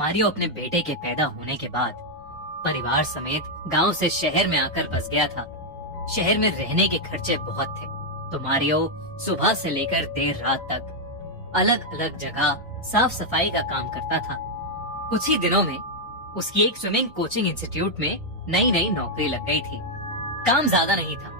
Mario अपने बेटे के पैदा होने के बाद परिवार समेत गांव से शहर में आकर बस गया था। शहर में रहने के खर्चे बहुत थे, तो मारियो सुबह से लेकर देर रात तक अलग अलग जगह साफ सफाई का काम करता था। कुछ ही दिनों में उसकी एक स्विमिंग कोचिंग इंस्टीट्यूट में नई नई नौकरी लग गई थी। काम ज्यादा नहीं था,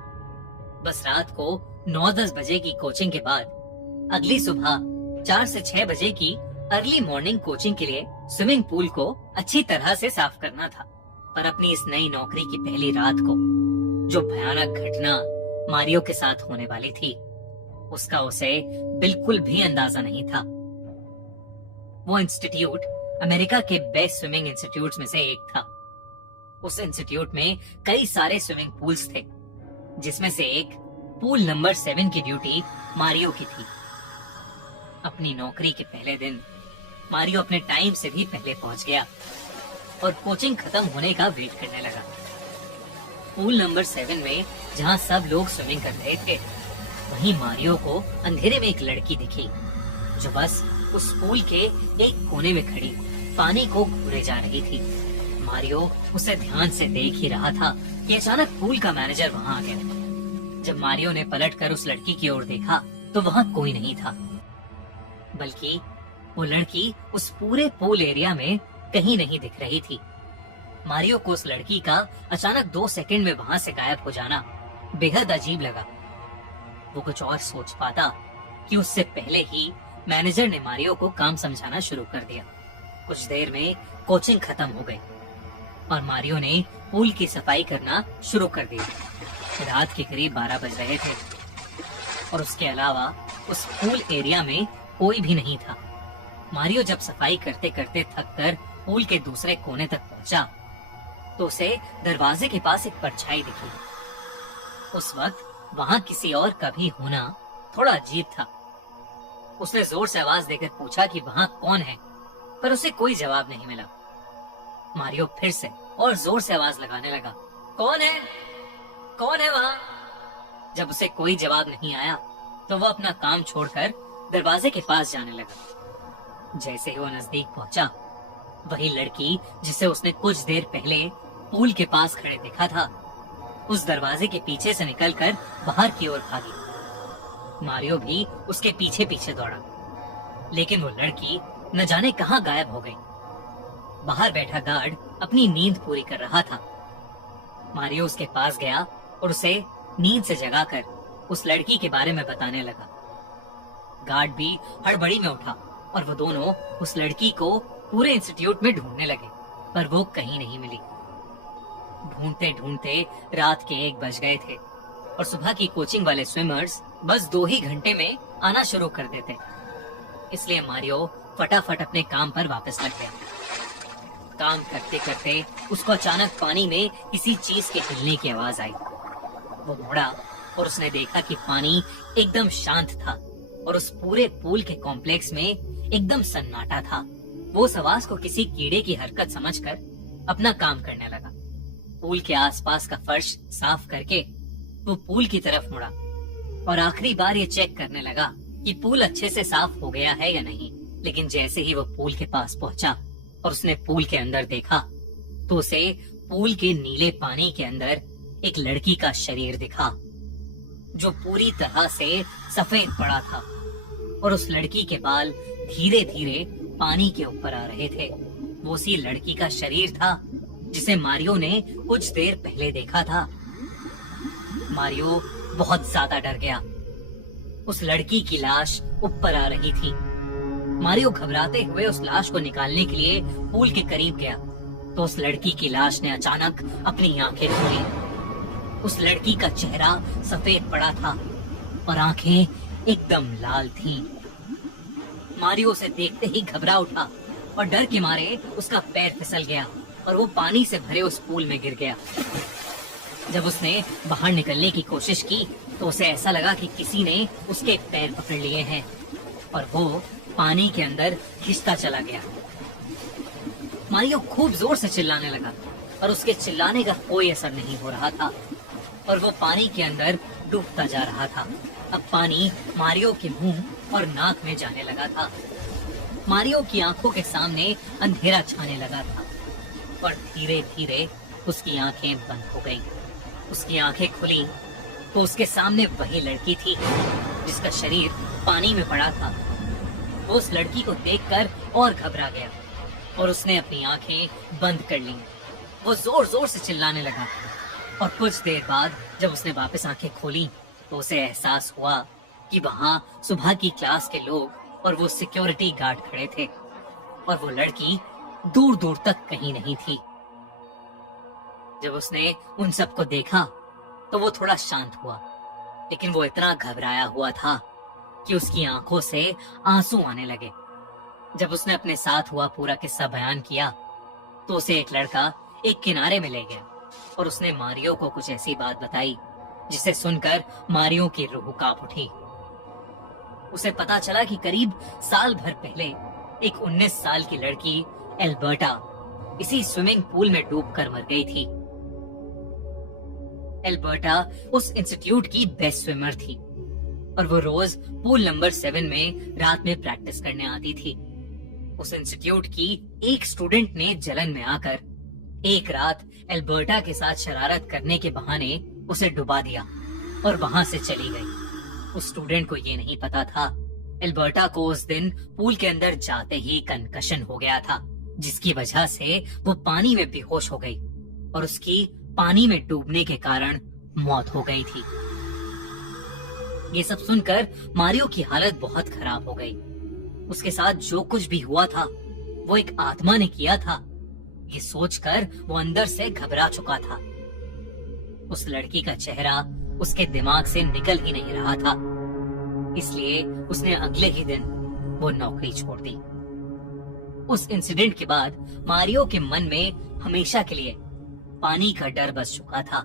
बस रात को 9-10 बजे की कोचिंग के बाद अगली सुबह 4 से 6 बजे की अर्ली मॉर्निंग कोचिंग के लिए स्विमिंग पूल को अच्छी तरह से साफ करना था। पर अपनी इस नई नौकरी की पहली रात को जो भयानक घटना मारियो के साथ होने वाली थी, उसका उसे बिल्कुल भी अंदाजा नहीं था। वो इंस्टीट्यूट अमेरिका के बेस्ट स्विमिंग इंस्टीट्यूट्स में से एक था। उस इंस्टीट्यूट में कई सारे स्विमिंग पूल्स थे, जिसमें से एक पूल नंबर 7 की ड्यूटी मारियो की थी। अपनी नौकरी के पहले दिन मारियो अपने टाइम से भी पहले पहुंच गया और कोचिंग खत्म होने का वेट करने लगा। पूल नंबर 7 में जहां सब लोग स्विमिंग कर रहे थे, वहीं मारियो को अंधेरे में एक लड़की दिखी जो बस उस पूल के एक कोने में खड़ी पानी को घूरे जा रही थी। मारियो उसे ध्यान से देख ही रहा था कि अचानक पूल का मैनेजर वहां आ गया। जब मारियो ने पलटकर उस लड़की की ओर देखा तो वहां कोई नहीं था, बल्कि वो लड़की उस पूरे पूल एरिया में कहीं नहीं दिख रही थी। मारियो को उस लड़की का अचानक 2 सेकंड में वहां से गायब हो जाना बेहद अजीब लगा। वो कुछ और सोच पाता कि उससे पहले ही मैनेजर ने मारियो को काम समझाना शुरू कर दिया। कुछ देर में कोचिंग खत्म हो गई और मारियो ने पूल की सफाई करना शुरू कर दी। रात के करीब 12 बज रहे थे और उसके अलावा उस पूल एरिया में कोई भी नहीं था। मारियो जब सफाई करते करते थक कर पूल के दूसरे कोने तक पहुंचा तो उसे दरवाजे के पास एक परछाई दिखी। उस वक्त वहां किसी और का भी होना थोड़ा अजीब था। उसने जोर से आवाज देकर पूछा कि वहां कौन है, पर उसे कोई जवाब नहीं मिला। मारियो फिर से और जोर से आवाज लगाने लगा, कौन है, कौन है वहां? जब उसे कोई जवाब नहीं आया तो वो अपना काम छोड़कर दरवाजे के पास जाने लगा। जैसे ही वो नजदीक पहुंचा, वही लड़की जिसे उसने कुछ देर पहले पूल के पास खड़े देखा था, उस दरवाजे के पीछे से निकलकर बाहर की ओर भागी। मारियो भी उसके पीछे पीछे दौड़ा, लेकिन वो लड़की न जाने कहां गायब हो गई। बाहर बैठा गार्ड अपनी नींद पूरी कर रहा था। मारियो उसके पास गया और उसे नींद से जगाकर उस लड़की के बारे में बताने लगा। गार्ड भी हड़बड़ी में उठा और वो दोनों उस लड़की को पूरे इंस्टीट्यूट में ढूंढने लगे, पर वो कहीं नहीं मिली। ढूंढते ढूंढते रात के 1 बज गए थे और सुबह की कोचिंग वाले स्विमर्स बस 2 ही घंटे में आना शुरू कर देते। इसलिए मारियो फटाफट अपने काम पर वापस लग गया। काम करते करते उसको अचानक पानी में किसी चीज के हिलने की आवाज आई। वो मुड़ा और उसने देखा कि पानी एकदम शांत था और उस पूरे पूल के कॉम्प्लेक्स में एकदम सन्नाटा था। वो उस आवाज को किसी कीड़े की हरकत समझकर अपना काम करने लगा। पूल के आसपास का फर्श साफ करके वो पूल की तरफ मुड़ा और आखिरी बार ये चेक करने लगा कि पूल अच्छे से साफ हो गया है या नहीं। लेकिन जैसे ही वो पूल के पास पहुंचा और उसने पूल के अंदर देखा तो उसे पूल के नीले पानी के अंदर एक लड़की का शरीर दिखा, जो पूरी तरह से सफेद पड़ा था और उस लड़की के बाल धीरे धीरे पानी के ऊपर आ रहे थे। वो उसी लड़की का शरीर था जिसे मारियो ने कुछ देर पहले देखा था। मारियो बहुत ज्यादा डर गया। उस लड़की की लाश ऊपर आ रही थी। मारियो घबराते हुए उस लाश को निकालने के लिए पूल के करीब गया तो उस लड़की की लाश ने अचानक अपनी आंखें खोली। उस लड़की का चेहरा सफेद पड़ा था और आंखें एकदम लाल थीं। मारियो उसे देखते ही घबरा उठा और डर के मारे उसका पैर फिसल गया और वो पानी से भरे उस पूल में गिर गया। जब उसने बाहर निकलने की कोशिश की तो उसे ऐसा लगा कि किसी ने उसके पैर पकड़ लिए हैं और वो पानी के अंदर खिंचता चला गया। मारियो खूब जोर से चिल्लाने लगा और उसके चिल्लाने का कोई असर नहीं हो रहा था और वो पानी के अंदर डूबता जा रहा था। अब पानी मारियो के मुंह और नाक में जाने लगा था। मारियो की आंखों के सामने अंधेरा छाने लगा था और धीरे धीरे उसकी आंखें बंद हो गईं। उसकी आंखें खुली तो उसके सामने वही लड़की थी जिसका शरीर पानी में पड़ा था। वो उस लड़की को देखकर और घबरा गया और उसने अपनी आंखें बंद कर ली। वो जोर जोर से चिल्लाने लगा और कुछ देर बाद जब उसने वापस आंखें खोली तो उसे एहसास हुआ कि वहां सुबह की क्लास के लोग और वो सिक्योरिटी गार्ड खड़े थे और वो लड़की दूर दूर तक कहीं नहीं थी। जब उसने उन सबको देखा तो वो थोड़ा शांत हुआ, लेकिन वो इतना घबराया हुआ था कि उसकी आंखों से आंसू आने लगे। जब उसने अपने साथ हुआ पूरा किस्सा बयान किया तो उसे एक लड़का एक किनारे में ले गया और उसने मारियो को कुछ ऐसी बात बताई जिसे सुनकर मारियो की रूह कांप उठी। उसे पता चला कि करीब साल भर पहले एक 19 साल की लड़की एल्बर्टा इसी स्विमिंग पूल में डूबकर मर गई थी। एल्बर्टा उस इंस्टीट्यूट की बेस्ट स्विमर थी और वो रोज पूल नंबर 7 में रात में प्रैक्टिस करने आती थी। उस इंस्टीट्यूट की एक स्टूडेंट ने जलन में आकर एक रात एल्बर्टा के साथ शरारत करने के बहाने उसे डुबा दिया और वहां से चली गई। उस स्टूडेंट को ये नहीं पता था एल्बर्टा को उस दिन पूल के अंदर जाते ही कंकशन हो गया था, जिसकी वजह से वो पानी में बेहोश हो गई और उसकी पानी में डूबने के कारण मौत हो गई थी। ये सब सुनकर मारियो की हालत बहुत खराब हो गई। उसके साथ जो कुछ भी हुआ था वो एक आत्मा ने किया था, ये सोचकर वो अंदर से घबरा चुका था। उस लड़की का चेहरा उसके दिमाग से निकल ही नहीं रहा था, इसलिए उसने अगले ही दिन वो नौकरी छोड़ दी। उस इंसिडेंट के बाद मारियो के मन में हमेशा के लिए पानी का डर बस चुका था।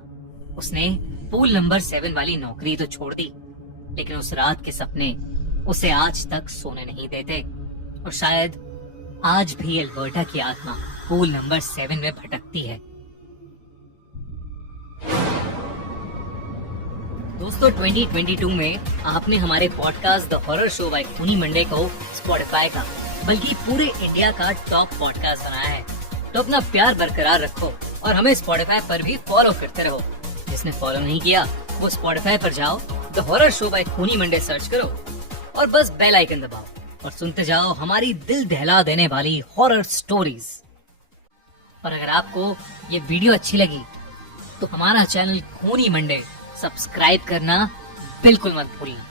उसने पूल नंबर 7 वाली नौकरी तो छोड़ दी, लेकिन उस रात के सपने उसे आज तक सोने नहीं देते और शायद आज भी एल्बर्टा की आत्मा पूल नंबर 7 में भटकती है। दोस्तों 2022 में आपने हमारे podcast the horror show by खूनी मंडे को स्पॉटिफाई का बल्कि पूरे इंडिया का टॉप पॉडकास्ट बनाया है, तो अपना प्यार बरकरार रखो और हमें स्पॉटिफाई पर भी फॉलो करते रहो। जिसने फॉलो नहीं किया वो स्पॉटिफाई पर जाओ, द हॉरर शो बाय खूनी मंडे सर्च करो और बस बेल आइकन दबाओ और सुनते जाओ हमारी दिल दहला देने वाली हॉरर स्टोरीज। और अगर आपको ये वीडियो अच्छी लगी तो हमारा चैनल खूनी मंडे सब्सक्राइब करना बिल्कुल मत भूलना।